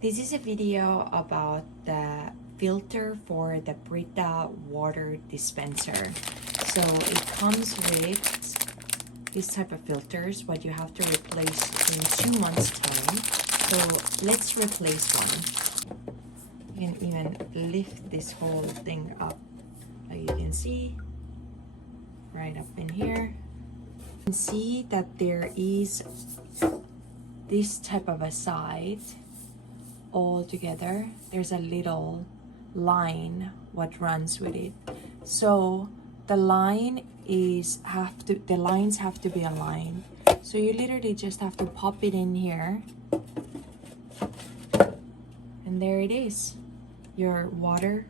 This is a video about the filter for the Brita water dispenser. So it comes with this type of filters, but you have to replace in 2 months time. So let's replace one. You can even lift this whole thing up, like you can see right up in here. You can see that there is this type of a side all together. There's a little line what runs with it, so the lines have to be aligned. So you literally just have to pop it in here, and there it is. Your water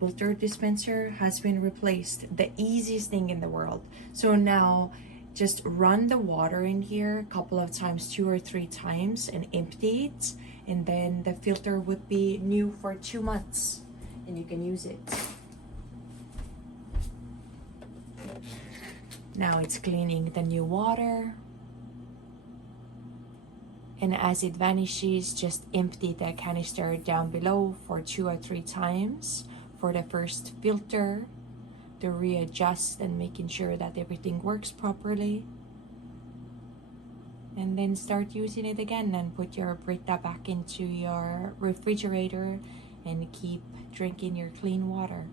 filter dispenser has been replaced. The easiest thing in the world. So now just run the water in here a couple of times, 2 or 3 times, and empty it, and then the filter would be new for 2 months and you can use it. Now it's cleaning the new water, and as it vanishes, just empty the canister down below for 2 or 3 times for the first filter to readjust and making sure that everything works properly, and then start using it again and put your Brita back into your refrigerator and keep drinking your clean water.